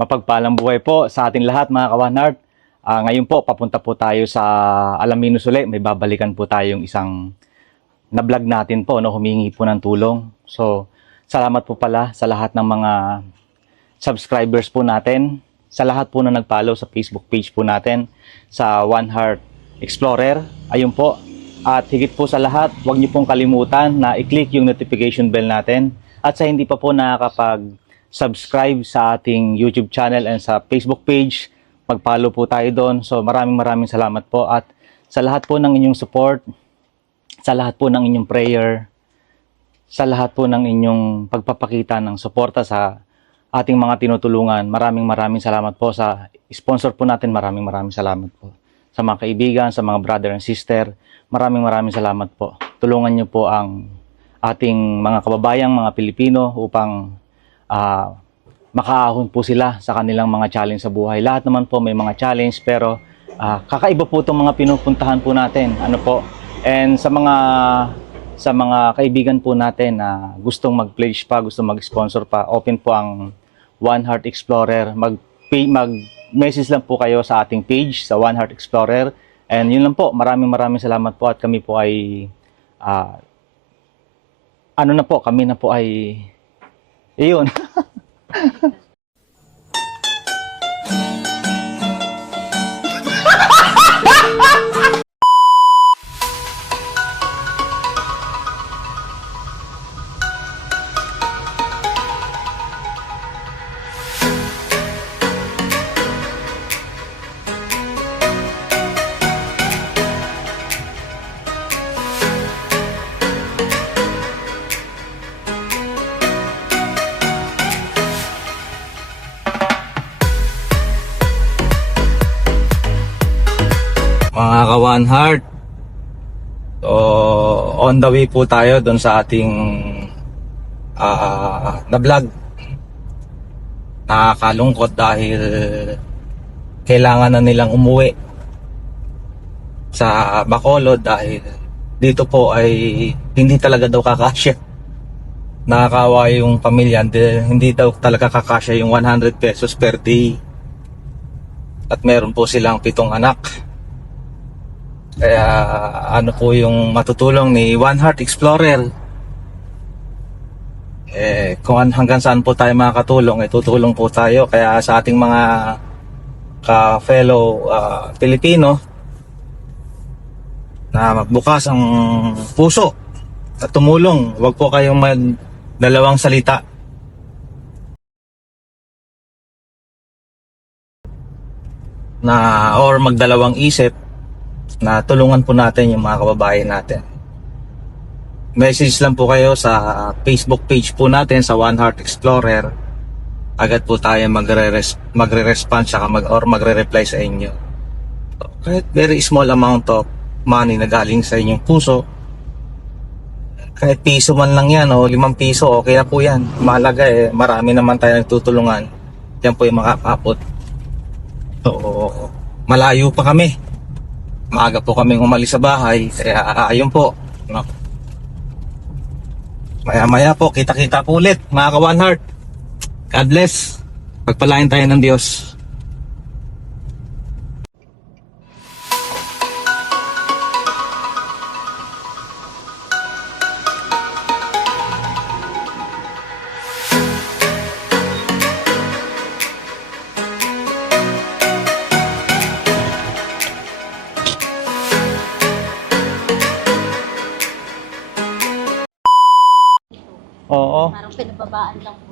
Mapagpalang buhay po sa ating lahat mga ka-1Heart. Ngayon po, papunta po tayo sa Alaminos uli. May babalikan po tayong isang na-vlog natin po, no? Humingi po ng tulong. So, salamat po pala sa lahat ng mga subscribers po natin, sa lahat po na nag-follow sa Facebook page po natin, sa 1Heart Explorer. Ayun po. At higit po sa lahat, huwag niyo pong kalimutan na i-click yung notification bell natin. At sa hindi pa po nakakapag-subscribe sa ating YouTube channel and sa Facebook page, mag-follow po tayo doon. So maraming salamat po. At sa lahat po ng inyong support, sa lahat po ng inyong prayer, sa lahat po ng inyong pagpapakita ng suporta sa ating mga tinutulungan, maraming salamat po. Sa sponsor po natin, maraming salamat po. Sa mga kaibigan, sa mga brother and sister, maraming salamat po. Tulungan niyo po ang ating mga kababayang, mga Pilipino upang makaahon po sila sa kanilang mga challenge sa buhay. Lahat naman po may mga challenge, pero kakaiba po itong mga pinupuntahan po natin. Ano po? And sa mga kaibigan po natin na gustong mag-pledge pa, gustong mag-sponsor pa, open po ang 1Heart Explorer. Mag-message lang po kayo sa ating page, sa 1Heart Explorer. And yun lang po, maraming salamat po at kami po ay, kami na po ay, iyon. Mga ka-1Heart, so on the way po tayo doon sa ating na vlog. Nakakalungkot dahil kailangan na nilang umuwi sa Bacolod dahil dito po ay hindi talaga daw kakasya. Nakakawa yung pamilya, hindi daw talaga kakasya yung 100 pesos per day. At meron po silang 7 anak. Kaya ano po yung matutulong ni 1Heart Explorer? Kung hanggang saan po tayo makakatulong, tutulong po tayo. Kaya sa ating mga ka-fellow Pilipino na magbukas ang puso at tumulong, huwag po kayong magdalawang salita. Or magdalawang isip na tulungan po natin yung mga kababayan natin. Message lang po kayo sa Facebook page po natin sa 1Heart Explorer. Agad po tayo magre-respond or magre-reply sa inyo. Kahit very small amount of money na galing sa inyong puso, kahit piso man lang yan o 5 piso, okay na po yan. Mahalaga marami naman tayo nagtutulungan. Yan po yung makakapot. So, malayo pa kami. Maaga po kaming umalis sa bahay, kaya ayun po, no? Maya po, kita-kita po ulit mga ka-1Heart. God bless. Pagpalain tayo ng Diyos. Oo. Parang pinababaan lang po.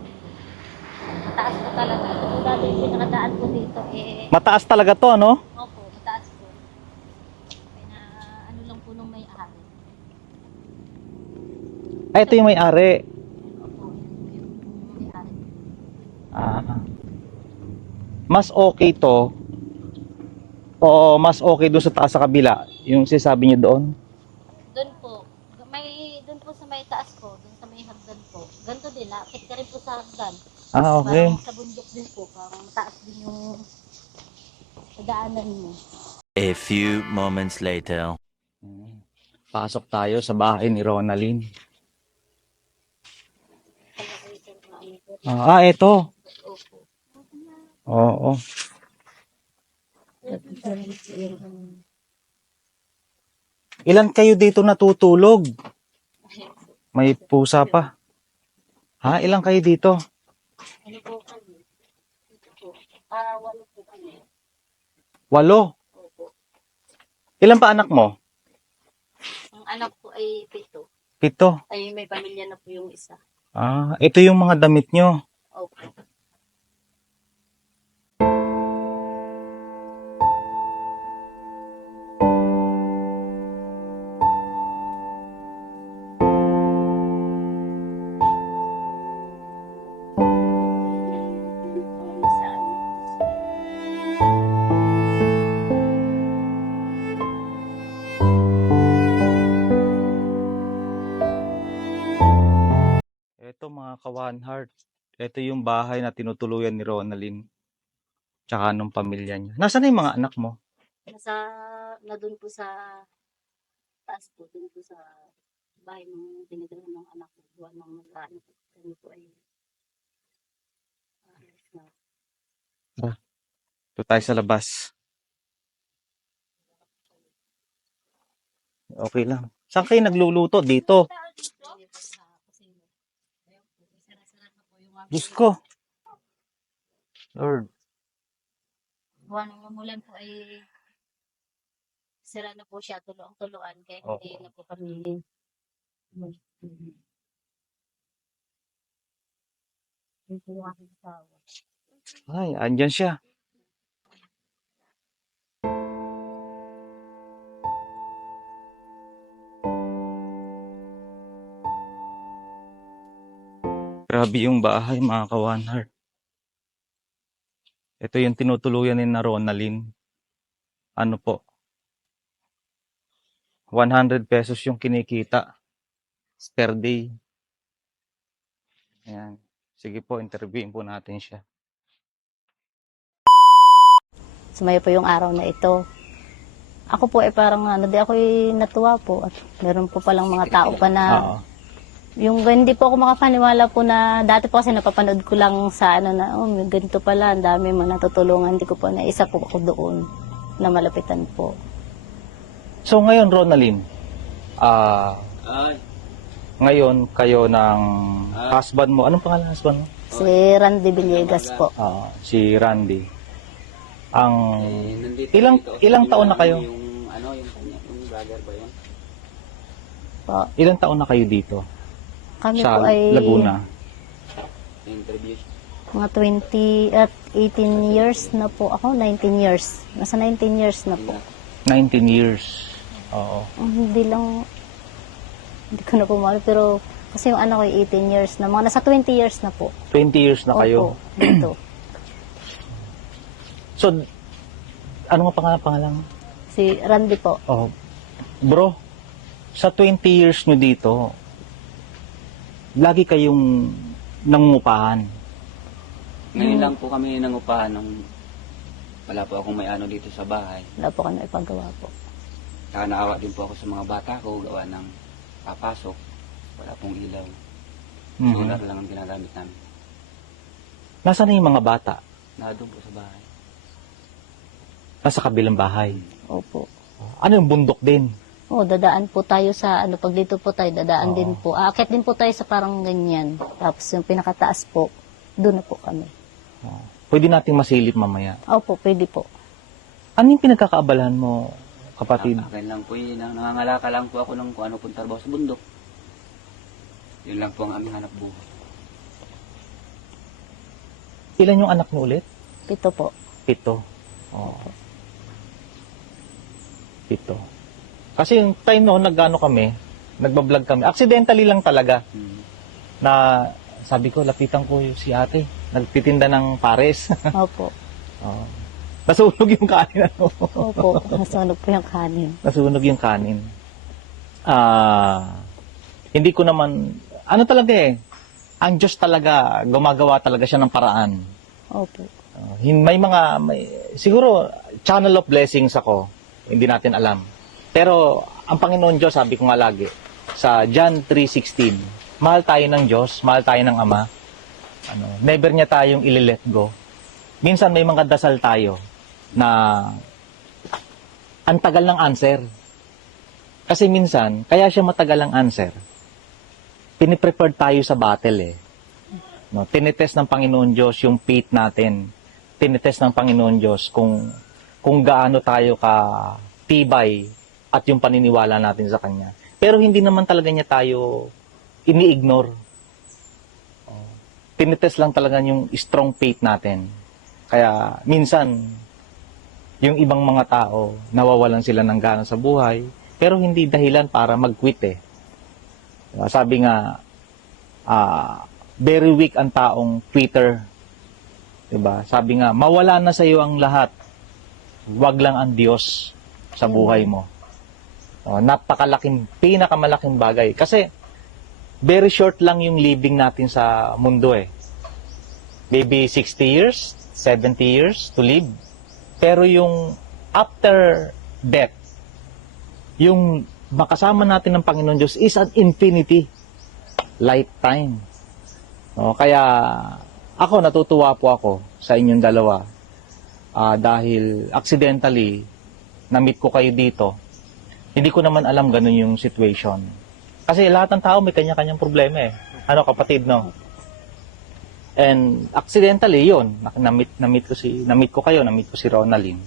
Mataas po talaga. Dati yung pinakadaan po dito Mataas talaga to, no? opo, mataas po. Ano lang po nung may-ari. Ay, ito yung may-ari. Opo, yung may-ari. Mas okay to. O mas okay doon sa taas sa kabila. Yung sinasabi niyo doon. Doon po, doon po sa may taas po, doon sa may hagdan po. Ganito din, nakakit ka rin po sa hagdan. Okay. Parang sa bundok din po, parang taas din yung daanan mo. A few moments later. Pasok tayo sa bahay ni Ronalyn. Ito. Oo. Ilan kayo dito natutulog? May pusa pa. Ha? Ilan kayo dito? Ano po kami? Ito po. Walo po kami. 8. Opo. Ilan pa anak mo? Ang anak ko ay 7. 7. Ay, may pamilya na po yung isa. Ito yung mga damit nyo. Opo. Ito mga ka-One Heart. Ito yung bahay na tinutuluyan ni Ronalyn. Tsaka nung pamilya niya. Nasaan na yung mga anak mo? Na doon po sa taas po, doon po sa bahay ng tinitira ng anak ko. Buwan ng mag-ano po. Kami po ay Ito tayo sa labas. Okay lang. Saan kayo nagluluto? Dito. Diyos ko. Lord. buwan ng umulan po ay sira na po siya, tuluan kaya hindi na po kami hindi po yung aking asawa. Ay, andyan siya. Grabe yung bahay, mga ka-One Heart. Ito yung tinutuluyan ni na Ronalyn. Ano po? 100 pesos yung kinikita per day. Ayan. Sige po, interviewin po natin siya. Sumayo po yung araw na ito. Ako po ay parang di ako natuwa po. At meron po palang mga tao pa na Oo. yung hindi po ako makapaniwala po na dati po kasi napapanood ko lang sa na may ganito pala, ang dami mga natutulungan. Hindi ko po na isa po ako doon na malapitan po. So ngayon, Ronalyn, ngayon kayo ng husband mo. Anong pangalan ng husband mo? Si Randy Villegas po. Si Randy. Ang Nandito ilang taon na kayo? Yung yung brother ba yun? Po. Ilang taon na kayo dito Kami sa po ay Laguna? Interview. mga 20 at 18 years na po. Ako 19 years. Nasa 19 years na po. 19 years. Oo. Hindi ko na po mahal, pero kasi yung anak ko ay 18 years na. Mga nasa 20 years na po. 20 years na kayo. Opo, dito. So, ano nga pangalan? Si Randy po. Oh, bro, sa 20 years nyo dito, lagi kayong nangungupahan. Ngayon lang po kami nangupahan nung wala po akong may ano dito sa bahay. Wala po kami ipagawa po. Saka naawa din po ako sa mga bata ko, gawa ng papasok. Wala pong ilaw. Mhm. Solar lang ang ginagamit namin. Nasaan na yung mga bata? Doon po sa bahay. Nasa kabilang bahay. Opo. Ano yung bundok din? Dadaan po tayo sa, pag dito po tayo, dadaan din po. Aakyat din po tayo sa parang ganyan. Tapos yung pinakataas po, doon na po kami. Pwede nating masilip mamaya. Opo, pwede po. Ano yung pinagkakaabalahan mo, kapatid? Akin lang po yun. Nangangalaka lang po ako ng kung ano pong trabaho sa bundok. Yun lang po ang aming hanap buhay. Ilan yung anak mo ulit? Pito po. 7. Oo. 7. Kasi yung time noon, kami, nagbablog kami. Accidentally lang talaga na sabi ko, lapitan ko si ate. Nagtitinda ng pares. Opo. Oo. Nasunog yung kanin. Opo. Nasunog po yung kanin. Nasunog yung kanin. Hindi ko naman, ano talaga ang Diyos talaga, gumagawa talaga siya ng paraan. Opo. Siguro, channel of blessings ako. Hindi natin alam. Pero, ang Panginoon Diyos, sabi ko nga lagi, sa John 3:16, mahal tayo ng Diyos, mahal tayo ng Ama. Never niya tayong ile-let go. minsan may mga dasal tayo na ang tagal ng answer. Kasi minsan, kaya siya matagal ang answer, piniprepared tayo sa battle eh. No, tinitest ng Panginoon Diyos yung faith natin. Tinitest ng Panginoon Diyos kung gaano tayo ka tibay at yung paniniwala natin sa Kanya. Pero hindi naman talaga niya tayo ini-ignore. Tinitest lang talaga yung strong faith natin. Kaya minsan, yung ibang mga tao, nawawalan sila ng gana sa buhay, pero hindi dahilan para mag-quit eh. Sabi nga, very weak ang taong quitter. Diba? Sabi nga, mawala na sa iyo ang lahat. Wag lang ang Diyos sa buhay mo. Pinakamalaking bagay. Kasi, very short lang yung living natin sa mundo eh. Maybe 60 years, 70 years to live. Pero yung after death, yung makasama natin ng Panginoon Diyos is an infinity lifetime. Kaya ako, natutuwa po ako sa inyong dalawa dahil accidentally na-meet ko kayo dito. Hindi ko naman alam ganun yung situation. Kasi lahat ng tao may kanya-kanyang problema eh. Ano kapatid, no? And accidentally yun, na-meet ko si Ronaldin.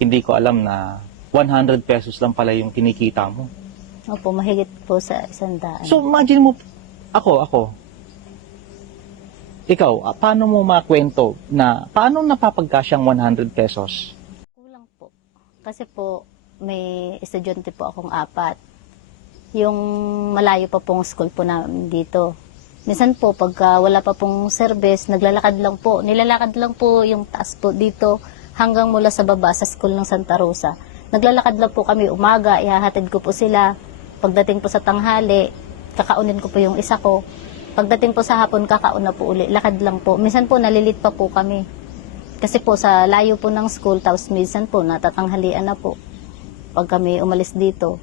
Hindi ko alam na 100 pesos lang pala yung kinikita mo. Opo, mahigit po sa 100. So imagine mo, ikaw, paano mo makwento na, paano napapagkasyang 100 pesos? Kulang po. Kasi po, may estudyante po akong 4. Yung malayo pa pong school po namin dito. Minsan po, pagka wala pa pong service, naglalakad lang po. Nilalakad lang po yung taas po dito hanggang mula sa baba sa school ng Santa Rosa. Naglalakad lang po kami umaga, ihahatid ko po sila. Pagdating po sa tanghali, kakaunin ko po yung isa ko. Pagdating po sa hapon, kakaon na po uli. Lakad lang po. Minsan po, nalilit pa po kami. Kasi po, sa layo po ng school, tapos minsan po, natatanghalian na po. Pag kami umalis dito.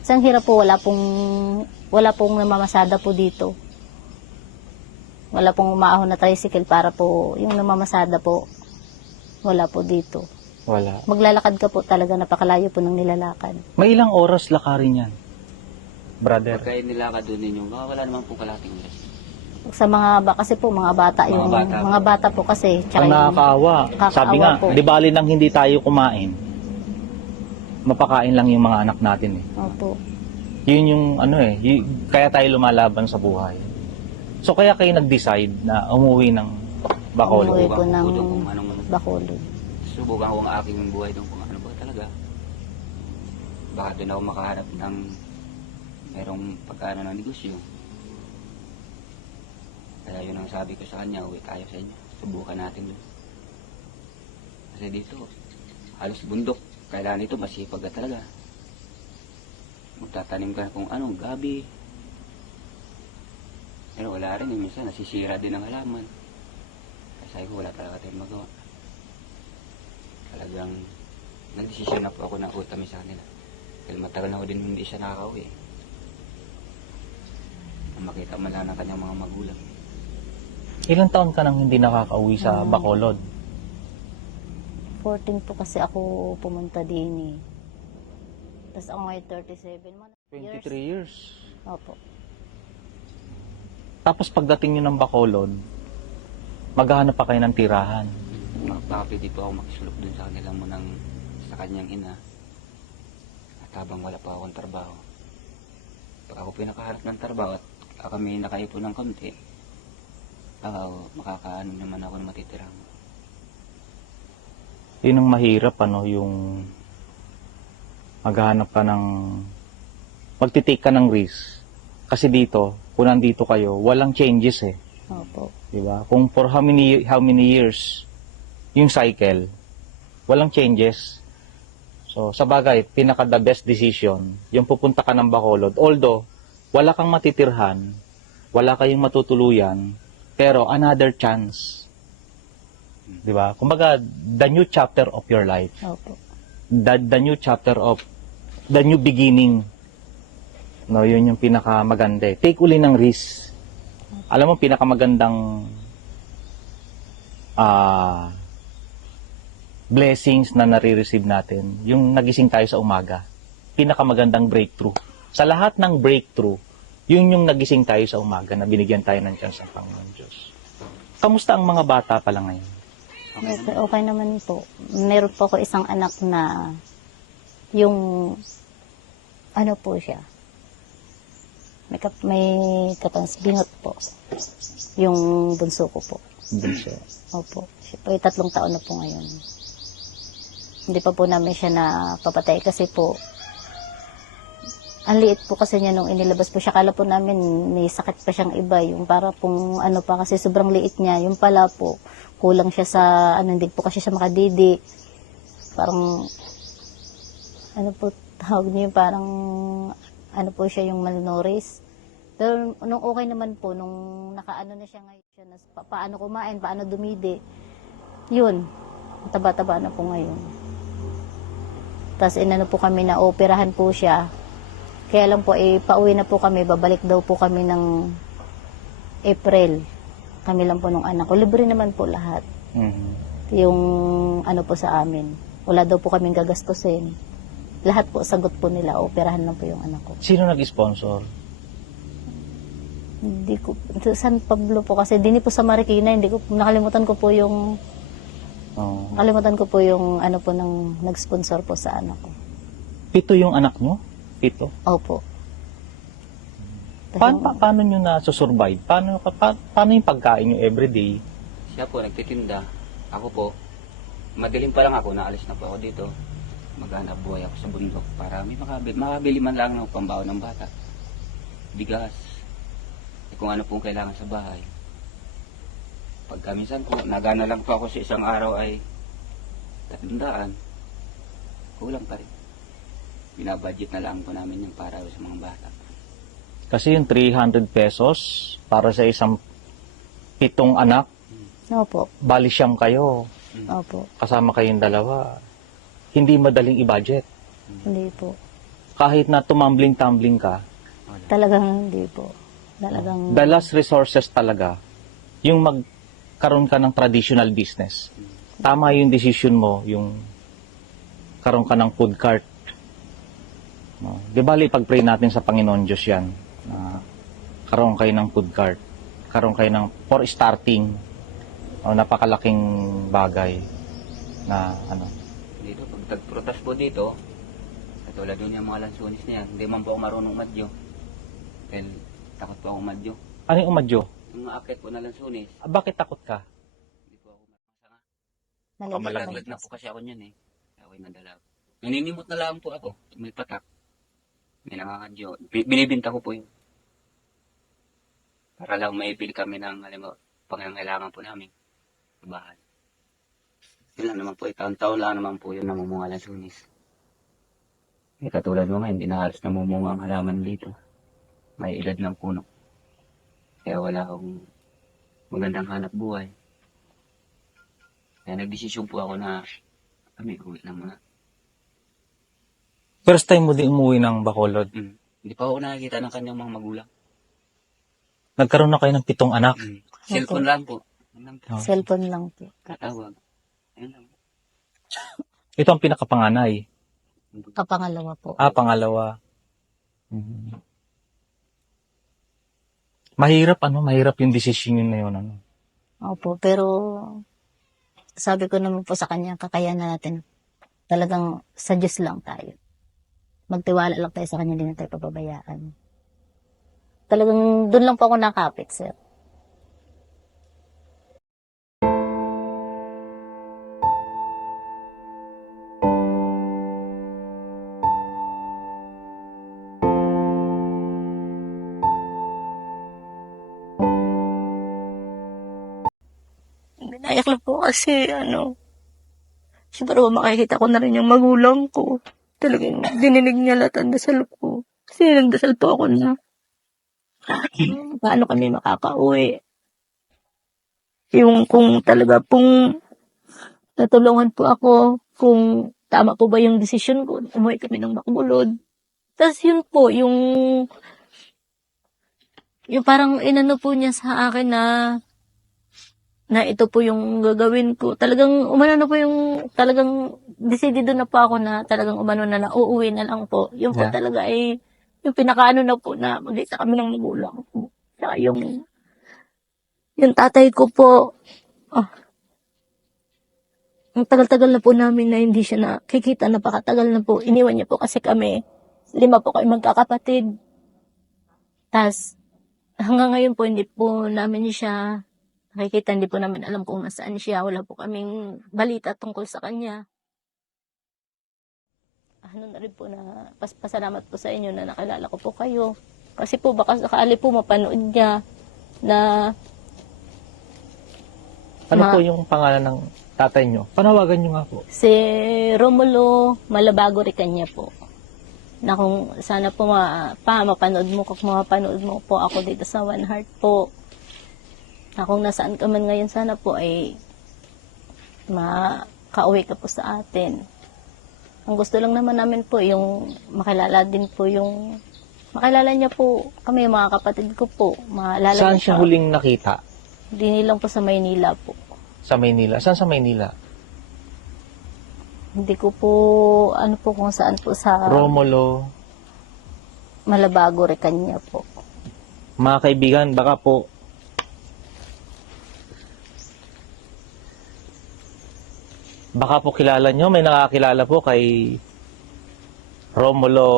Isang hirap po, wala pong namamasada po dito. Wala pong umaahon na tricycle para po, yung namamasada po, wala po dito. Wala. Maglalakad ka po talaga, napakalayo po ng nilalakad. May ilang oras lakarin yan, brother? Pagka nilakad doon ninyo, wala naman po kalating oras. Sa kasi po, mga bata, Mga yung bata. mga bata po kasi. Tsaka Ang yung- nakakaawa. Nakakaawa Sabi nga, po. di bali nang hindi tayo kumain, mapakain lang yung mga anak natin eh. Opo. Yun yung kaya tayo lumalaban sa buhay. So kaya kayo nag-decide na umuwi ng Bacolod. Umuwi po ng Doon kung anong Bacolod. subukan ko ang aking buhay doon kung ano ba talaga. Baka doon ako makaharap ng merong pagkaano ng negosyo. Kaya yun ang sabi ko sa kanya, uwi tayo sa inyo. Subukan natin doon. Kasi dito, halos bundok. Kailangan ito, masipag ka talaga. Magtatanim ka kung anong gabi. Pero wala rin, minsan nasisira din ang halaman. Kaya sabi ko, wala talaga tayong magawa. Talagang nagdesisyon na po ako na utami sa kanila. Dahil matagal na ako din hindi siya nakakauwi. Makita man lang ng kanyang mga magulang. Ilang taon ka nang hindi nakakauwi sa Bacolod? 14 po kasi ako pumunta din eh. Tapos ako ngayon 37. 23 years. Opo. Tapos pagdating nyo ng Bacolod, maghahanap pa kayo ng tirahan. Baka pwede po ako makisulok dun sa kanila munang sa kanyang ina. At habang wala pa akong trabaho. Pag ako pinakaharap ng trabaho at kami nakaipon ng konti, makakaano naman ako ng matitirang. Yun ang mahirap, yung maghahanap ka ng, magtitake ka ng risk. Kasi dito, kung nandito kayo, walang changes eh. Opo. Diba? Kung for how many years yung cycle, walang changes. So, sa bagay, pinaka the best decision, yung pupunta ka ng Bacolod. Although, wala kang matitirhan, wala kayong matutuluyan, pero another chance. Diba? Kumbaga, the new chapter of your life. Opo. The new chapter of, the new beginning. No, yun yung pinakamaganda. Take uli ng risk. Alam mo, pinakamagandang blessings na nare-receive natin, yung nagising tayo sa umaga. Pinakamagandang breakthrough. Sa lahat ng breakthrough, yun yung nagising tayo sa umaga na binigyan tayo ng chance ng Panginoon Diyos. Kamusta ang mga bata pala ngayon? Okay naman po. Meron po ako isang anak na yung ano po siya. May bingot po. Yung bunso ko po. Bunso. Opo. Siya po ay 3 taon na po ngayon. Hindi pa po namin siya napapatay kasi po ang liit po kasi niya nung inilabas po siya. Kala po namin may sakit pa siyang iba. Yung para pong ano pa kasi sobrang liit niya. Yung pala po, kulang siya sa ano, hindi po kasi siya makadidi. Parang ano po tawag niyo, parang ano po siya yung malnourished. Pero nung okay naman po, nung nakaano na siya ngayon, siya, paano kumain, paano dumidi, yun, taba-taba na po ngayon. Tapos inano po kami na operahan po siya. Kaya lang po, pauwi na po kami, babalik daw po kami ng April. Kami lang po nung anak ko. Libre naman po lahat. Yung ano po sa amin. Wala daw po kaming gagastusin. Lahat po, sagot po nila, operahan lang po yung anak ko. Sino nag-sponsor? Hindi ko, San Pablo po kasi, dini po sa Marikina, nakalimutan ko po yung, Oh. nakalimutan ko po yung ano po nang nag-sponsor po sa anak ko. 7 yung anak nyo? 7? Opo. Paano nyo na-survive? Paano yung pagkain nyo everyday? Siya po, nagtitinda. Ako po, madilim pa lang ako, naalis na po ako dito. Maghanap buhay ako sa bundok para may makabili man lang ng pambaon ng bata. Bigas. Kung ano pong kailangan sa bahay. Pagka minsan po, nagana lang po ako sa isang araw ay 300. Kulang pa rin. Binabudget na lang po namin yung para sa mga bata. Kasi yung 300 pesos para sa isang 7 anak, Opo. bali siyam kayo, Opo. kasama kayong dalawa. Hindi madaling i-budget. Hindi po. Kahit na tumambling-tumbling ka, Wala. Talagang hindi po. Talagang, the last resources talaga, yung magkaroon ka ng traditional business. Tama yung decision mo, yung karoon ka ng food cart. No? Di bali, pag-pray natin sa Panginoon Diyos yan, na karoon kayo ng food cart, karoon kayo ng, for starting, napakalaking bagay na ano. Dito, pag tagprotas po dito, katulad doon yung mga lansunis na yan, hindi man po ako marunong madyo. Dahil takot po ako madyo. Ano yung umadyo? Yung maakit po na lansunis, Bakit takot ka? hindi po ako marunong maliit Malaglag na po kasi ako niyan eh. Kaya ako'y nadala. Naninimot na lang po ako. May patak. May nakakadyo. Binibinta ko po yun. Para lang maipili kami ng, alam mo, pangangailangan po namin. Sa bahay. Yun lang naman po. Taon-taon lang naman po yun namumunga lang sunis. Eh, katulad mo nga, hindi na halos namumunga ang halaman dito. May edad ng puno. Kaya wala akong magandang hanap buhay. Kaya nagdesisyon po ako na kami uwi na muna. First time mo din umuwi ng Bacolod. Hindi pa ako nakakita ng kanyang mga magulang. Nagkaroon na kayo ng 7 anak. Cellphone lang po. Yun lang po. Oh. Cellphone lang po. Katawag. Ayun lang. Ito ang pinakapanganay. Kapangalawa po. Pangalawa. Mahirap yung decision yun na yun. Ano? Opo, pero sabi ko naman po sa kanya, kakayanan natin. Talagang sa Diyos lang tayo. Magtiwala lang tayo sa kanya, hindi na tayo pababayaan. Talagang doon lang po ako nakapit, sir. Binayak lang po kasi, siguro makikita ko na rin yung magulang ko. Talagang dininig niya lahat ang dasal ko. Kasi nagdasal po ako na paano kami makakauwi. Yung kung talaga pong natulungan po ako, kung tama po ba yung desisyon ko, umuwi kami ng Bacolod. Tapos yun po, yung parang inano po niya sa akin na na ito po yung gagawin ko. Talagang umano na po yung talagang decidido na po ako na talagang umano na uuwi na lang po. Yung po Yeah. talaga ay yung pinakaano na po na mag-isa kami ng magulang ko. Saka yung tatay ko po, ang tagal-tagal na po namin na hindi siya nakikita, napakatagal na po. Iniwan niya po kasi kami. 5 po kami magkakapatid. Tas hanggang ngayon po hindi po namin siya nakikita, hindi po namin alam kung nasaan siya. Wala po kaming balita tungkol sa kanya. Ano na rin po na pasalamat po sa inyo na nakilala ko po kayo. Kasi po baka sakali po mapanood niya na Ano Ma- po yung pangalan ng tatay nyo? Panawagan nyo nga po. Si Romulo Malabago Ricanya po. Na kung sana po mapanood mo, kung mapanood mo po ako dito sa One Heart po. Na kung nasaan ka man ngayon, sana po ay makauwi ka po sa atin. Ang gusto lang naman namin po yung makilala din po yung makilala niya po kami, mga kapatid ko po. Saan siya huling nakita? Hindi lang po sa Maynila po. Sa Maynila. Saan sa Maynila? Hindi ko po, ano po kung saan po sa Romulo. Malabago Ricanya po. Mga kaibigan, baka po kilala nyo, may nakakilala po kay Romulo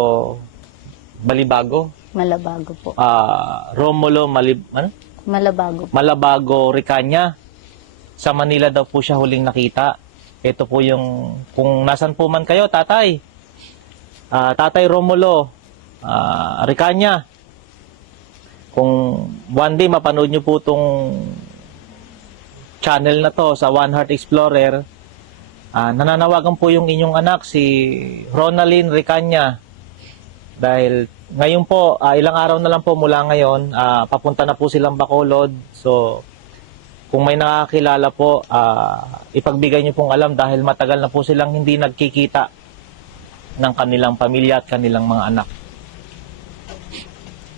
Balibago. Malabago po. Romulo Malabago po. Malabago Ricanya. Sa Manila daw po siya huling nakita. Ito po yung, kung nasan po man kayo, tatay. Tatay Romulo Ricanya. Kung one day mapanood nyo po itong channel na to sa One Heart Explorer, nananawagan po yung inyong anak, si Ronaline Ricanya. Dahil ngayon po, ilang araw na lang po mula ngayon, papunta na po silang Bacolod. So, kung may nakakilala po, ipagbigay niyo pong alam dahil matagal na po silang hindi nagkikita ng kanilang pamilya at kanilang mga anak.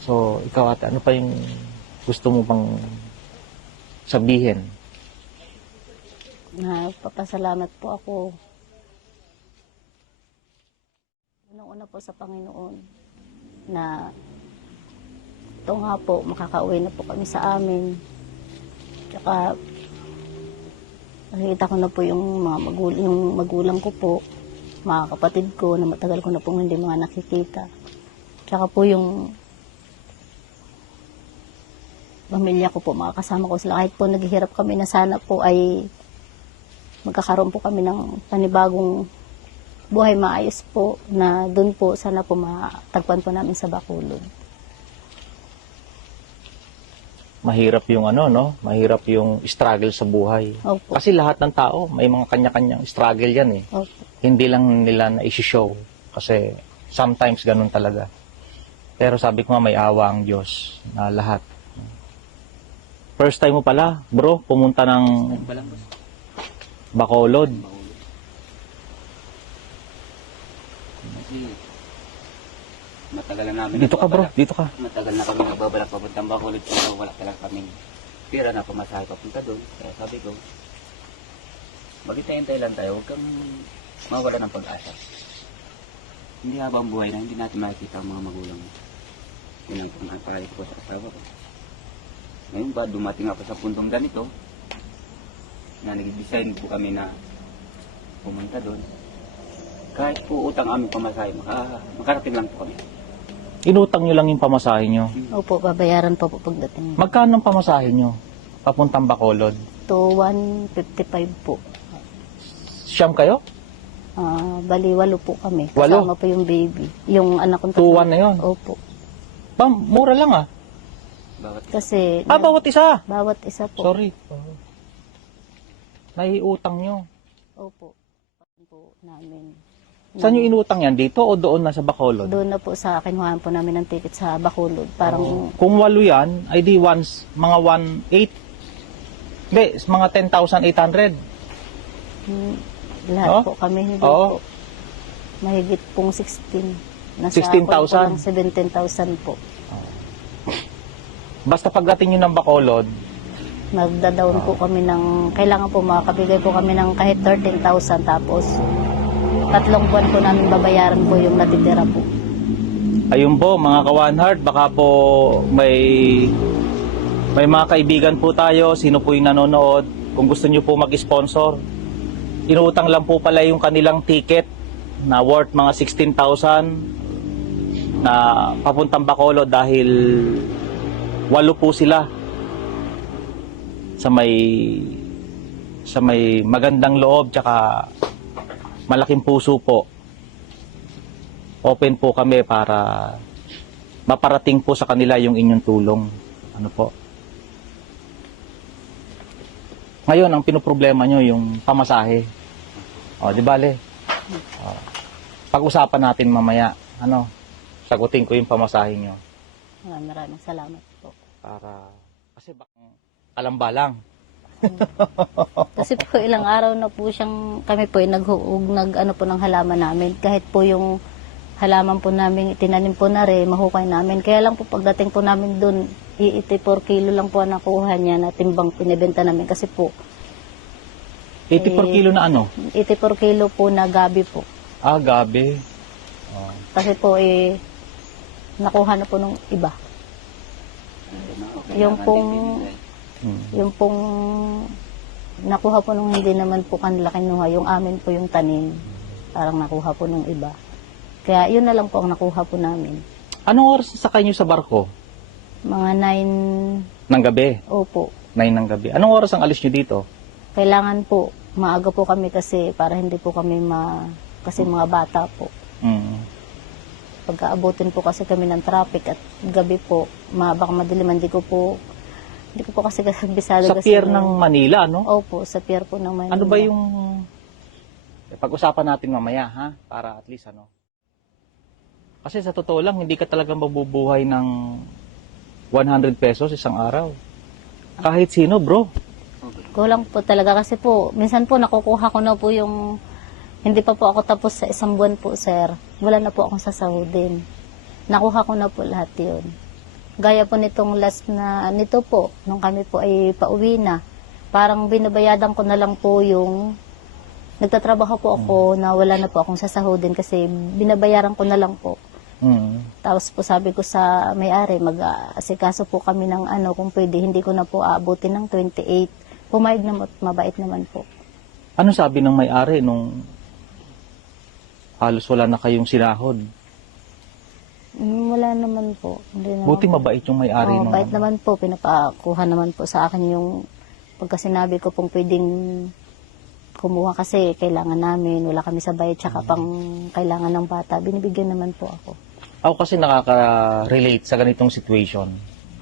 So, ikaw ate, ano pa yung gusto mo pang sabihin? Papasalamat po ako. Unang-una po sa Panginoon na ito nga po, makakauwi na po kami sa amin. Tsaka nakikita ko na po yung mga magulang ko po, mga kapatid ko na matagal ko na pong hindi mga nakikita. Tsaka po yung pamilya ko po, mga kasama ko sila. Kahit po naghihirap kami na sana po ay magkakaroon po kami ng panibagong buhay maayos po na doon po sana po matagpuan po namin sa Bacolod. Mahirap yung mahirap yung struggle sa buhay. Opo. Kasi lahat ng tao, may mga kanya-kanyang struggle yan eh. Opo. Hindi lang nila na isi-show. Kasi sometimes ganun talaga. Pero sabi ko nga, may awa ang Diyos na lahat. First time mo pala, bro, pumunta ng Balang boss. Bacolod. Kasi matagal na namin Dito ka bro, nagbabalak. dito ka. Matagal na kami nagbabalak papuntang Bacolod pero wala talaga kaming pira na pamasahe papunta doon. Kaya sabi ko, maghintay lang tayo, huwag kang mawala ng pag-asa. Hindi habang buhay na hindi natin makikita ang mga magulang mo. Yun ang pangkapalit ko sa asawa ko. Ngayon ba, dumating ako sa puntong ganito, na nag-design po kami na pumunta doon. Kahit po utang aming pamasahe, makarating lang po kami. Inutang nyo lang yung pamasahe nyo. Opo, babayaran pa po pagdating. Magkano ang pamasahe nyo? Papuntang Bacolod. To 155 po. Siyam kayo? Bali, 8 po kami. 8? Kasama po yung baby. Yung anak ko. 2-1 na yun. Opo. Mura lang ah. Bawat Kasi Bawat isa. bawat isa po. Sorry. Naiutang nyo. Opo. Po namin. Saan yung inutang yan? Dito o doon na sa Bacolod? Doon na po sa kinuhaan po namin ng ticket sa Bacolod. Parang Kung 8 yan, ay di once, mga 1.8. Hindi, mga 10,800. Lahat Oh? po kami. Hindi Oo. po. Mahigit pong 16. 16,000? 17,000 po. Basta pagdating nyo ng Bacolod, Magda-down po kami ng, kailangan po makakabigay po kami ng kahit 13,000 tapos 3 buwan po namin babayaran po yung natitira po. Ayun po mga ka-One Heart, baka po may mga kaibigan po tayo, sino po yung nanonood, kung gusto nyo po mag-sponsor. Inuutang lang po pala yung kanilang ticket na worth mga 16,000 na papuntang Bacolod dahil 8 po sila sa may magandang loob tsaka malaking puso po. Open po kami para maparating po sa kanila yung inyong tulong. Ano po? Ngayon, ang pinoproblema nyo yung pamasahe. O, di bale? Pag-usapan natin mamaya. Ano? Sagutin ko yung pamasahe nyo. Maraming salamat po. Para, kasi alamba lang. Kasi po ilang araw na po siyang, kami po ay nag-ano po ng halaman namin. Kahit po yung halaman po namin, itinanim po na rin, mahukay namin. Kaya lang po pagdating po namin doon, 84 kilo lang po ang nakuha niya na timbang pinibenta namin. Kasi po, 84 kilo na ano? 84 kilo po na gabi po. Ah, gabi. Kasi po nakuha na po nung iba. Yung pong nakuha po nung hindi naman po kanila kinuha, yung amin po yung tanim, parang nakuha po nung iba. Kaya yun na lang po ang nakuha po namin. Anong oras sakay nyo sa barko? Mga 9, Ng gabi? opo. 9 ng gabi. Anong oras ang alis nyo dito? Kailangan po, maaga po kami kasi para hindi po kami kasi mga bata po. Mm. Pagkaabutin po kasi kami ng traffic at gabi po, baka madiliman, hindi ko po kasi kabisado. Sa pier ng Manila, no? Opo, sa pier po ng Manila. Ano ba yung pag-usapan natin mamaya, ha? Para at least ano. Kasi sa totoo lang, hindi ka talagang mabubuhay ng 100 pesos isang araw. Kahit sino, bro. Kulang po talaga kasi po, minsan po nakukuha ko na po yung, hindi pa po ako tapos sa 1 buwan po, sir. Wala na po akong sasahudin. Nakuha ko na po lahat yun. Gaya po nitong last na, nito po, nung kami po ay pauwi na, parang binabayadan ko na lang po yung, nagtatrabaho po ako na wala na po akong sasahudin kasi binabayaran ko na lang po. Mm. Tapos po sabi ko sa may-ari, mag-asikaso po kami ng ano, kung pwede, hindi ko na po aabutin ng 28. Pumayag na mabait naman po. Ano sabi ng may-ari nung halos wala na kayong sinahod? Wala naman po. Hindi naman Buti po. mabait yung may-ari nung Mabait naman po. Pinapakuha naman po sa akin yung pagka sinabi ko pong pwedeng kumuha kasi kailangan namin, wala kami sa bayad, tsaka pang kailangan ng bata. Binibigyan naman po ako. Ako kasi nakaka-relate sa ganitong situation.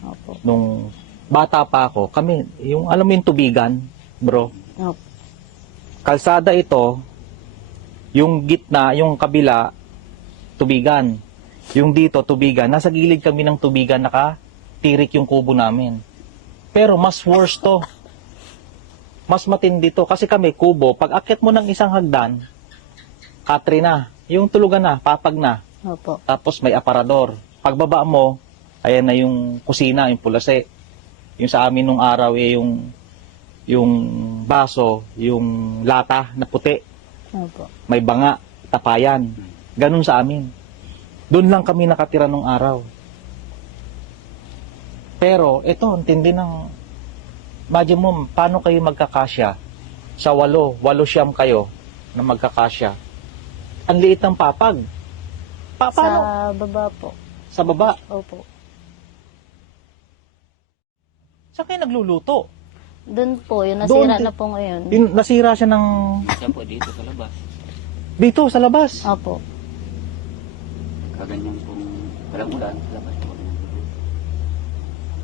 Opo. Nung bata pa ako, kami, yung alam mo yung tubigan, bro. Opo. Kalsada ito, yung gitna, yung kabila, tubigan. Yung dito, tubigan. Nasa gilid kami ng tubigan, nakatirik yung kubo namin. Pero mas worse to. Mas matindi to. Kasi kami, kubo, pag akit mo ng isang hagdan, katri na. Yung tulugan na, papag na. Opo. Tapos may aparador. Pagbaba mo, ayan na yung kusina, yung pulase. Yung sa amin nung araw, yung baso, yung lata na puti. Opo. May banga, tapayan. Ganun sa amin. Doon lang kami nakatira nung araw. Pero, ito, ang tindi ng... Imagine mo, paano kayo magkakasya? Sa 8 siyam kayo na magkakasya. Ang liit ng papag. Paano? Sa baba po. Sa baba. Opo. Saan kayo nagluluto? Doon po, yung nasira Doon, na po ngayon. Nasira siya ng... Siya po dito sa labas. Dito, sa labas. Opo. Kaganyan pong walang ulan sa labas po.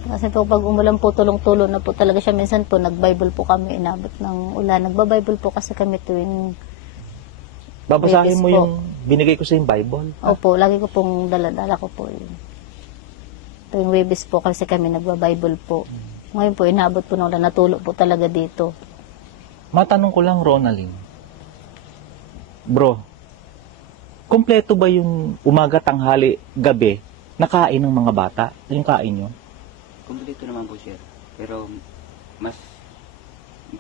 Kasi po pag umulan po, tulong-tulo na po talaga siya. Minsan po, nag-Bible po kami, inabot ng ulan. Nagba-Bible po kasi kami tuwing, Babasahin Babies mo po. yung binigay ko sa yung Bible. opo, lagi ko pong dala-dala ko po yun. Tuwing Webis po kasi kami nagba-Bible po. Ngayon po, inabot po ng ulan, natulo po talaga dito. Matanong ko lang, Ronaldin. Bro, kompleto ba yung umaga, tanghali, gabi, nakain ng mga bata? Yung kain nyo? Kompleto naman po, sir. Pero mas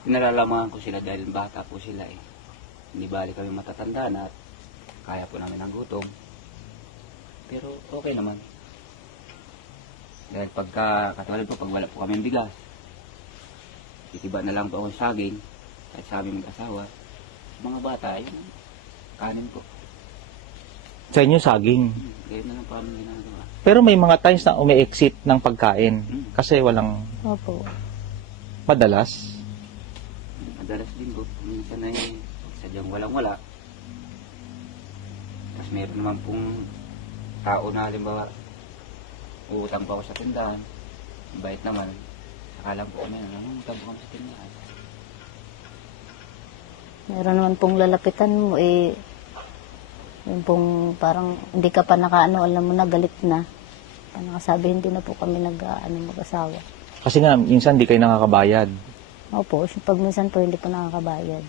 pinalalamangan ko sila dahil bata po sila eh. Hindi bali kami matatanda na at kaya po namin ang gutom. Pero okay naman. Dahil katulad po, pag wala po kami bigas, titiba na lang po akong saging, kahit sa aming mag-asawa. Mga bata, yun, kanin po. Sa inyo, saging. Kaya na lang po aming ginagawa. Pero may mga times na umi-exit ng pagkain kasi walang Opo. madalas. Madalas din po, minsan ay sadyang walang-wala. Tapos meron naman pong tao na halimbawa, uutang pa ako sa tindahan, bait naman, akala po kami na nangungutang po kami sa tindahan. Meron naman pong lalapitan mo yung pong parang hindi ka pa nakaano, alam mo na galit na. Nakasabi, hindi na po kami mag-asawa. Kasi nga, minsan di kayo nakakabayad. Opo, pag minsan po hindi pa nakakabayad.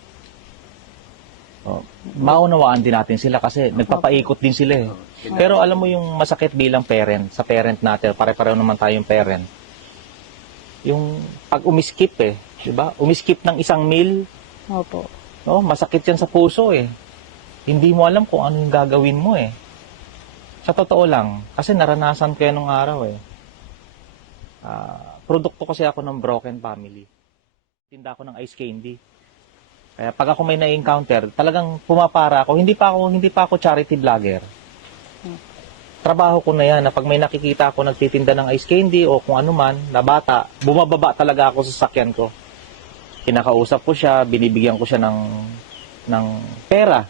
Oh, maunawaan din natin sila kasi nagpapaikot din sila eh. Pero alam mo yung masakit bilang parent, sa parent natin, pare-pareho naman tayong parent. Yung pag umiskip eh, di ba? Umiskip ng isang meal, Opo. no, masakit yan sa puso eh. Hindi mo alam kung ano yung gagawin mo eh. Sa totoo lang, kasi naranasan ko yan nung araw eh. Produkto kasi ako ng broken family. Tinda ako ng ice candy. Kaya pag ako may na-encounter, talagang pumapara ako. Hindi pa ako charity vlogger. Trabaho ko na yan na pag may nakikita ako nagtitinda ng ice candy o kung ano man, na bata, bumababa talaga ako sa sakyan ko. Kinakausap ko siya, binibigyan ko siya ng pera.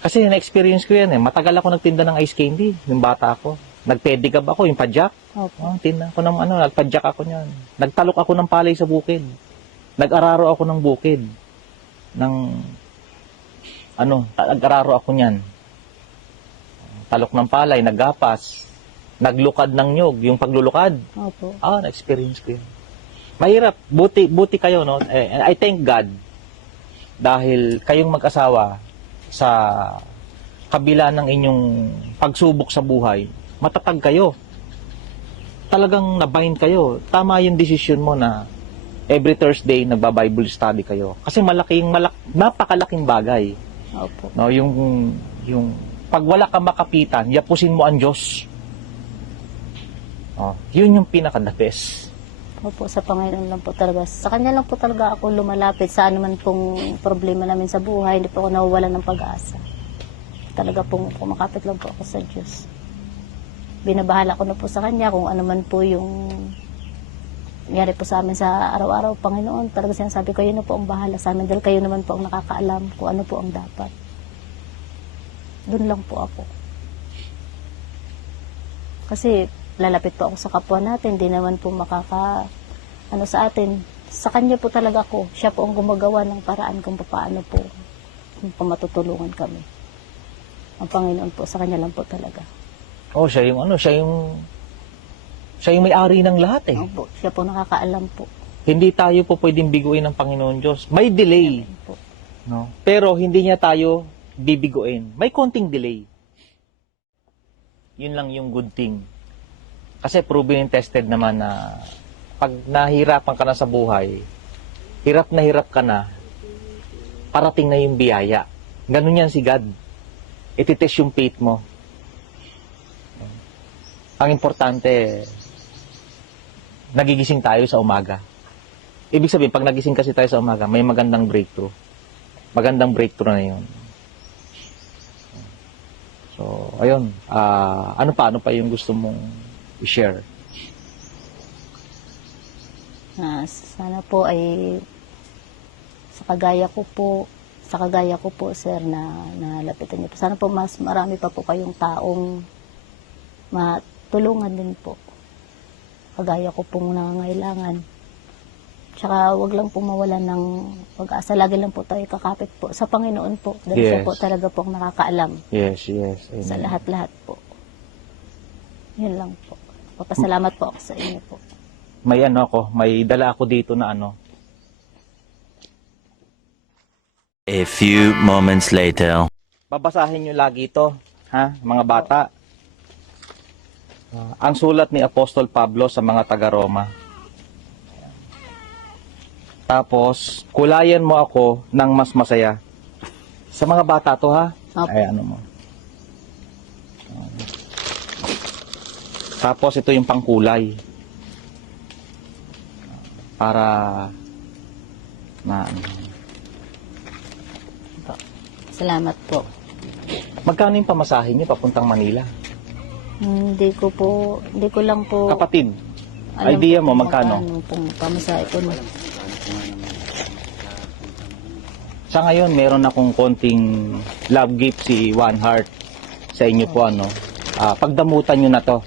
Kasi na-experience ko yan eh. Matagal ako nagtinda ng ice candy, yung bata ako. Nagpedicab ako, yung padjak. Opo. Tinda ko ng nagpadjak ako niyan. Nagtalok ako ng palay sa bukid. Nag-araro ako ng bukid. Nag-araro ako niyan. Talok ng palay, naggapas. Naglukad ng nyog, yung paglulukad. Opo. Na-experience ko yun. Mahirap. Buti kayo, no? I thank God dahil kayong mag-asawa sa kabila ng inyong pagsubok sa buhay, matatag kayo. Talagang nabind kayo. Tama yung desisyon mo na every Thursday nagba-Bible study kayo. Kasi napakalaking bagay. Opo. No, yung pag wala kang makapitan, yapusin mo ang Diyos. Yun yung pinaka-the best. Opo, sa Panginoon lang po talaga. Sa Kanya lang po talaga ako lumalapit sa anuman pong problema namin sa buhay. Hindi po ako nawawalan ng pag-asa. Talaga pong kumakapit lang po ako sa Diyos. Binabahala ko na po sa Kanya kung ano man po yung nangyari po sa amin sa araw-araw. Panginoon, talaga sinasabi ko, yun na po ang bahala sa amin dahil kayo naman po ang nakakaalam kung ano po ang dapat. Doon lang po ako. Kasi lalapit po ako sa kapwa natin, di naman po sa atin. Sa Kanya po talaga ako. Siya po ang gumagawa ng paraan kung paano po kung matutulungan kami. Ang Panginoon po, sa Kanya lang po talaga. Siya yung may-ari ng lahat eh. Opo, siya po nakakaalam po. Hindi tayo po pwedeng biguin ng Panginoon Diyos. May delay, Amen po. no? Pero hindi niya tayo bibiguin. May konting delay. Yun lang yung good thing. Kasi proven and tested naman na pag nahirapan ka na sa buhay, hirap ka na, parating na yung biyaya. Ganun yan si God. Ititest yung faith mo. Ang importante, nagigising tayo sa umaga. Ibig sabihin, pag nagising kasi tayo sa umaga, may magandang breakthrough. Magandang breakthrough na yun. So, ayun. Ano pa yung gusto mong i-share? Sana po ay sa kagaya ko po, sir, na nalapitan niyo po. Sana po mas marami pa po kayong taong matulungan din po. Kagaya ko pong nangangailangan. Tsaka wag lang po mawalan ng pag-asa. Lagi lang po tayo kakapit po sa Panginoon po. Dahil siya po talaga po ang nakakaalam Yes. Amen. sa lahat-lahat po. Yun lang po. Papasalamat po ako sa inyo po. May dala ako dito na A few moments later. Babasahin nyo lagi ito, mga bata. Ang sulat ni Apostol Pablo sa mga taga-Roma. Tapos, kulayan mo ako ng mas masaya. Sa mga bata to, ha? Opo. Ay, ano mo. Tapos, ito yung pangkulay. Para na Salamat po. magkano yung pamasahe niyo papuntang Manila? Hindi ko lang po. Kapatid, alam idea po mo kung magkano? Pong pamasahe ko na. Sa ngayon, meron akong konting love gift si One Heart sa inyo po, ano. Pagdamutan nyo na to,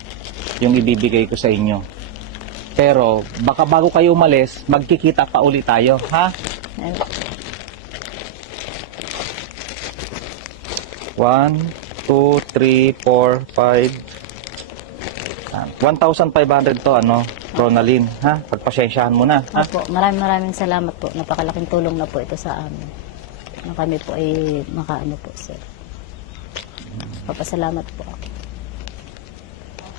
yung ibibigay ko sa inyo. Pero, baka bago kayo umalis, magkikita pa ulit tayo, ha? Ay, 1, 2, 3, 4, 5. 1,500 to, ano, Ronaldin, ha? Pagpasensyahan mo na, ha? Opo, maraming salamat po. Napakalaking tulong na po ito sa amin. Na kami po ay makaano po, sir. Papasalamat po ako.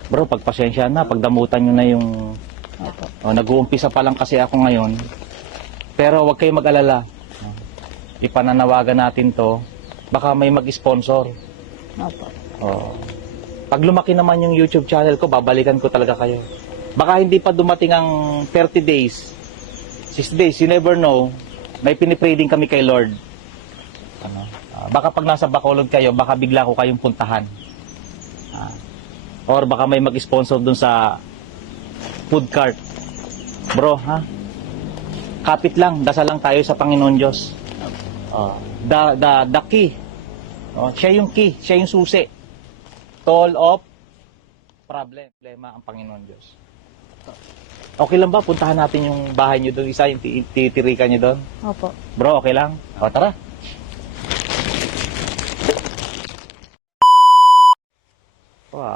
Bro, pagpasensyahan na, pagdamutan nyo na yung... Opo. Nag-uumpisa pa lang kasi ako ngayon. Pero huwag kayong mag-alala. Ipananawagan natin to. Baka may mag-sponsor. Opo. Pag lumaki naman yung YouTube channel ko, babalikan ko talaga kayo. Baka hindi pa dumating ang 30 days, 6 days, you never know. May pinipray din kami kay Lord. Baka pag nasa Bacolod kayo, baka bigla ko kayong puntahan. Or baka may mag-sponsor dun sa food cart. Bro, ha? Kapit lang, dasal lang tayo sa Panginoon Diyos. The key. Siya yung key, siya yung susi. All of problema ang Panginoon Diyos. Okay lang ba? Puntahan natin yung bahay nyo doon. Isa yung titirikan nyo doon. Opo. Bro, okay lang? O, tara.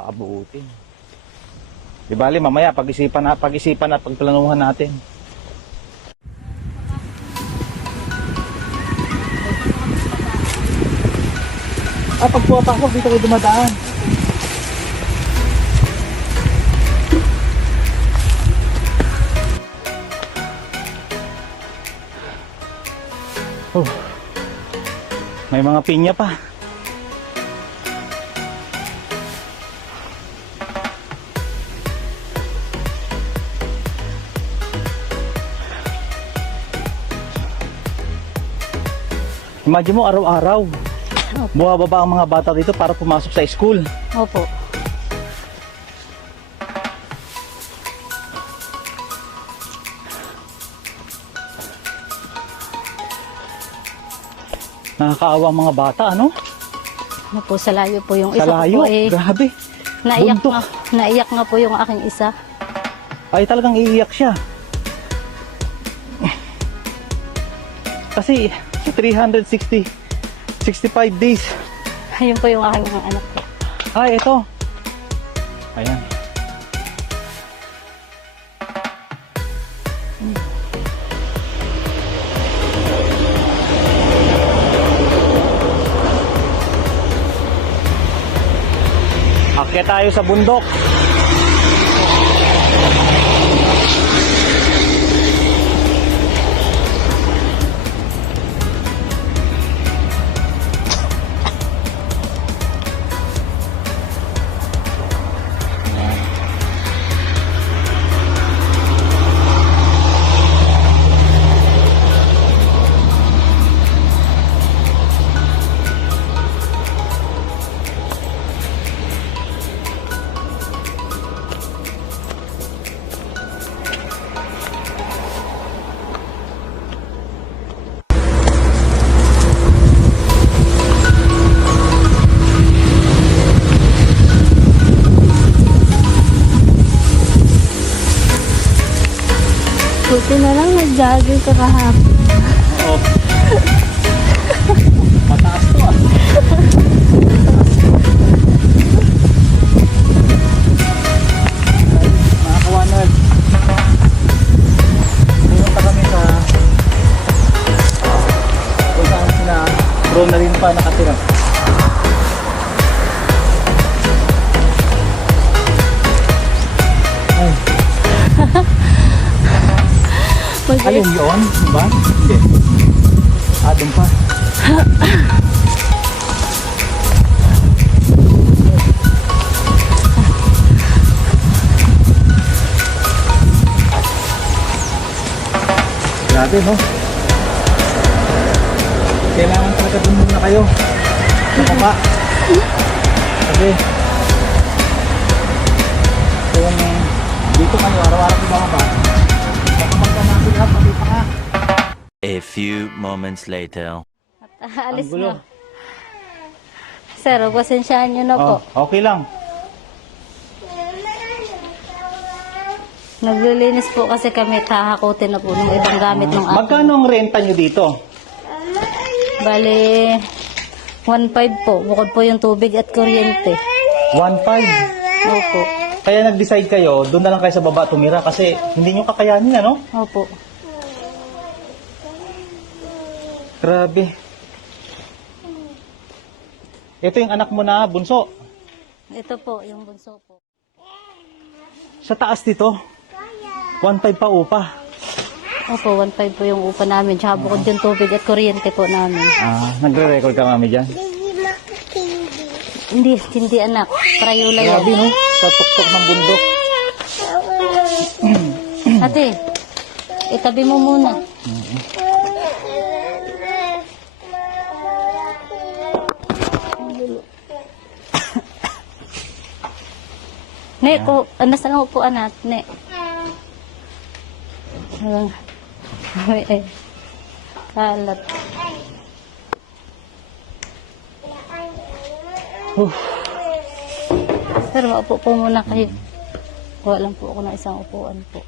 Abutin. Di bali, mamaya pag-isipan at pagplanuhan natin. Pag pumapasok, dito ko dumadaan. Oh. May mga pinya pa. Imagine mo, araw-araw, bumababa ang mga bata dito para pumasok sa school. Opo. Nakakaawa ang mga bata, ano? Ano po, sa layo po yung Sa isa layo, ko po eh. grabe. Bundok. Naiyak nga po yung aking isa. Ay, talagang iiyak siya. Kasi, 365 days. Ayun po yung aking mga anak ko. Ay, ito. Ayan. Akyat tayo sa bundok. Buti na lang nag-jogging ka kahapon. Oo. Mataas to ah. Mga kawanag. Pumunta kami sa kung saan sila Ronaldin pa nakatira. Alin yun? Diba? Hindi. Doon pa. Grabe, no? Kailangan talaga dun muna kayo. Nakapa. Kasi kung dito kayo araw-araw ko baka ba, nakamagka natin lahat, pati pa nga. A few moments later. Alis Ang gulo. na. Sir, pasensyahan nyo na po. Okay lang. Naglilinis po kasi kami, hahakutin na po ng ibang gamit ng akin. Magkano ang renta nyo dito? Bali, 1.5 po. Bukod po yung tubig at kuryente. 1.5. Opo. Kaya nag-decide kayo, doon na lang kayo sa baba tumira kasi hindi nyo kakayanin, ano? Opo. Grabe. Ito yung anak mo na bunso. Ito po, yung bunso po. Sa taas dito, 1.5 pa upa. Opo, 1.5 po yung upa namin. Tsaka bukod yung tubig at kuryente po namin. Nagre-record ka mami dyan? Hindi anak. Prayula yan. Grabe, no? Sa tuktok ng bundok. Ate, itabi mo muna. Ne, ko, nasa lang po anak, ne. Kalat. Sir, maupo po muna kayo. Kuha lang po ako ng isang upuan po.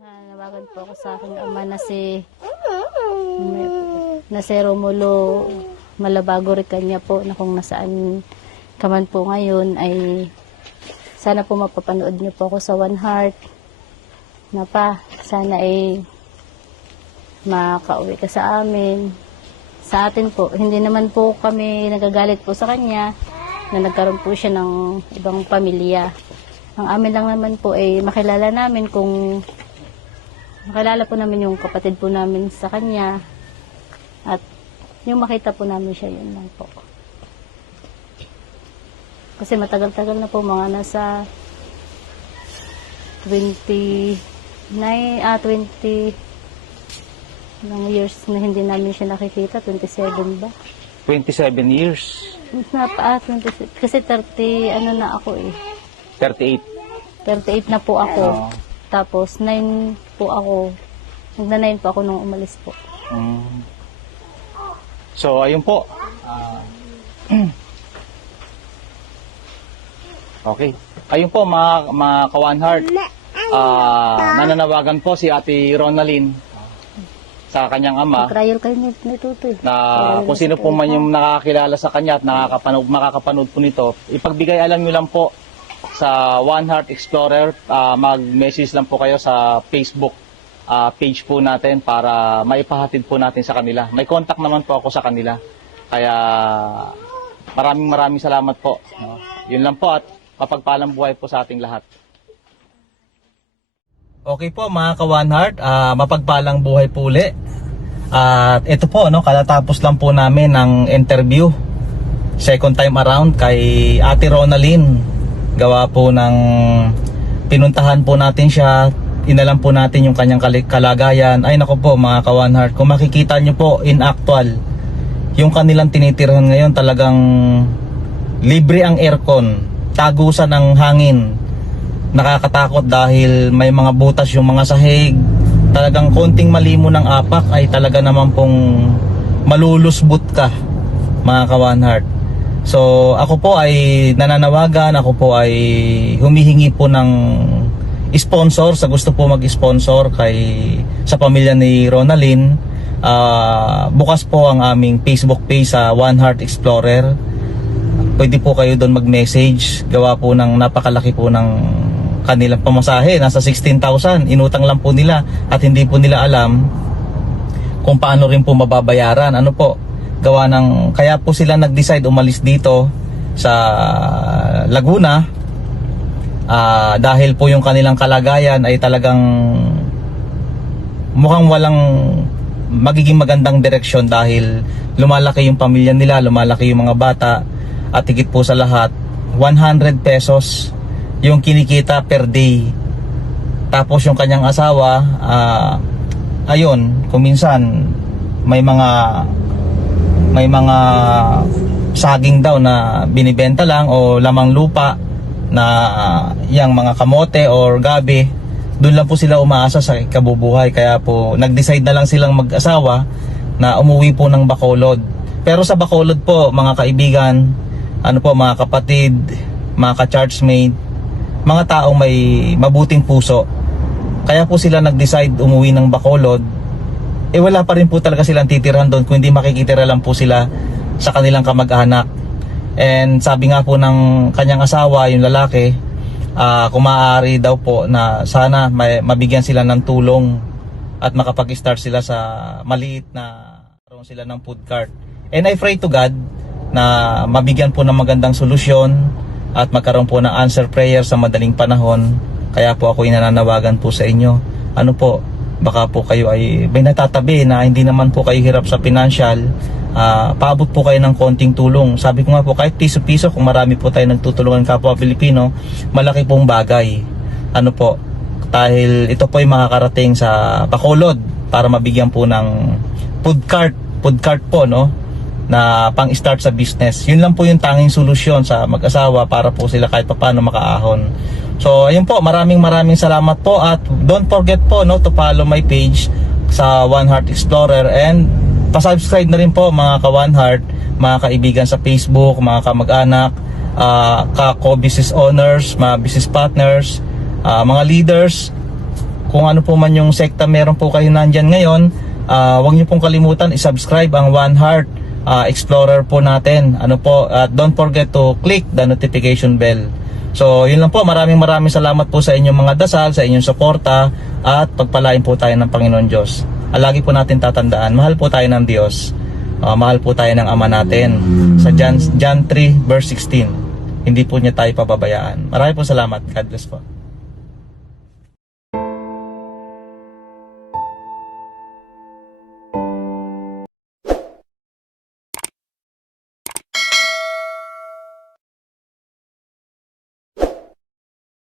Nawagan po ako sa aking ama na si Romulo Malabago Ricanya po, na kung nasaan ka man po ngayon ay sana po mapapanood niyo po ako sa One Heart na pa sana ay makauwi ka sa amin, sa atin po. Hindi naman po kami nagagalit po sa kanya na nagkaroon po siya ng ibang pamilya. Ang amin lang naman po ay makilala namin, kung makilala po namin yung kapatid po namin sa kanya at yung makita po namin siya, yun lang po. Kasi matagal-tagal na po, mga nasa 20 ilang years na hindi namin siya nakikita. 27 ba? 27 years. 26. Kasi 30, ano na ako eh. 38. 38 na po ako. Oo. Tapos 9 po ako. Magna-9 po ako nung umalis po. So, ayun po. Okay. Ayun po, mga ka-One Heart. Nananawagan po si Ate Ronalyn sa kanyang ama Trial kayo ni Tutoy. na kung sino po man yung nakakilala sa kanya at makakapanood po nito, ipagbigay alam nyo lang po sa One Heart Explorer. Mag-message lang po kayo sa Facebook page po natin para maipahatid po natin sa kanila. May contact naman po ako sa kanila. Kaya maraming salamat po. No? Yun lang po at mapagpalang buhay po sa ating lahat. Okay po mga ka-One Heart, mapagpalang buhay po uli. At ito po, no, katatapos lang po namin ng interview. Second time around kay Ate Ronalyn. Gawa po ng pinuntahan po natin siya. Inalam po natin yung kanyang kalagayan. Ay nako po mga ka-One Heart, kung makikita nyo po in actual, yung kanilang tinitirhan ngayon talagang libre ang aircon, tagusan ng hangin. Nakakatakot dahil may mga butas yung mga sahig. Talagang konting mali mo ng apak ay talaga naman pong malulusbot ka mga ka-One Heart. So ako po ay nananawagan, ako po ay humihingi po ng sponsor sa gusto po mag-sponsor sa pamilya ni Ronalyn. Bukas po ang aming Facebook page sa One Heart Explorer. Pwede po kayo doon mag-message. Gawa po ng napakalaki po ng kanilang pamasahe, nasa 16,000. Inutang lang po nila at hindi po nila alam kung paano rin po mababayaran. Ano po? Gawa ng, kaya po sila nag-decide umalis dito sa Laguna dahil po yung kanilang kalagayan ay talagang mukhang walang magiging magandang direksyon dahil lumalaki yung pamilya nila, lumalaki yung mga bata, at higit po sa lahat 100 pesos yung kinikita per day. Tapos yung kanyang asawa, ayun, kung minsan may mga saging daw na binibenta lang o lamang lupa na yang mga kamote or gabi, doon lang po sila umaasa sa kabubuhay. Kaya po nag-decide na lang silang mag-asawa na umuwi po ng Bacolod. Pero sa Bacolod po, mga kaibigan, mga kapatid, mga ka-churchmate, mga taong may mabuting puso, kaya po sila nag-decide umuwi ng Bacolod. Wala pa rin po talaga silang titirhan doon, kundi makikitira lang po sila sa kanilang kamag-anak. And sabi nga po ng kanyang asawa, yung lalaki, kung maaari daw po na sana mabigyan sila ng tulong at makapag-start sila sa maliit na karoon sila ng food cart. And I pray to God na mabigyan po ng magandang solusyon at magkaroon po ng answer prayer sa madaling panahon. Kaya po ako inananawagan po sa inyo. Baka po kayo ay may natatabi na hindi naman po kayo hirap sa financial, paabot po kayo ng konting tulong. Sabi ko nga po, kahit piso-piso, kung marami po tayo nagtutulungan kapwa Pilipino, malaki pong bagay. Dahil ito po ay makakarating sa Bacolod para mabigyan po ng food cart po, no, na pang-start sa business. Yun lang po yung tanging solusyon sa mag-asawa para po sila kahit paano makaahon. So ayun po, maraming salamat po, at don't forget po, no, to follow my page sa One Heart Explorer, and pa-subscribe na rin po mga ka-One Heart, mga kaibigan sa Facebook, mga kamag-anak, ka-co-business owners, mga business partners, mga leaders, kung ano po man yung sekta meron po kayo nandyan ngayon, huwag niyo pong kalimutan i-subscribe ang One Heart Explorer po natin. Don't forget to click the notification bell. So yun lang po, maraming salamat po sa inyong mga dasal, sa inyong suporta, at pagpalain po tayo ng Panginoon Diyos. Lagi po natin tatandaan, mahal po tayo ng Diyos, mahal po tayo ng Ama natin. Sa John 3 verse 16, hindi po niya tayo pababayaan. Maraming po salamat. God bless po.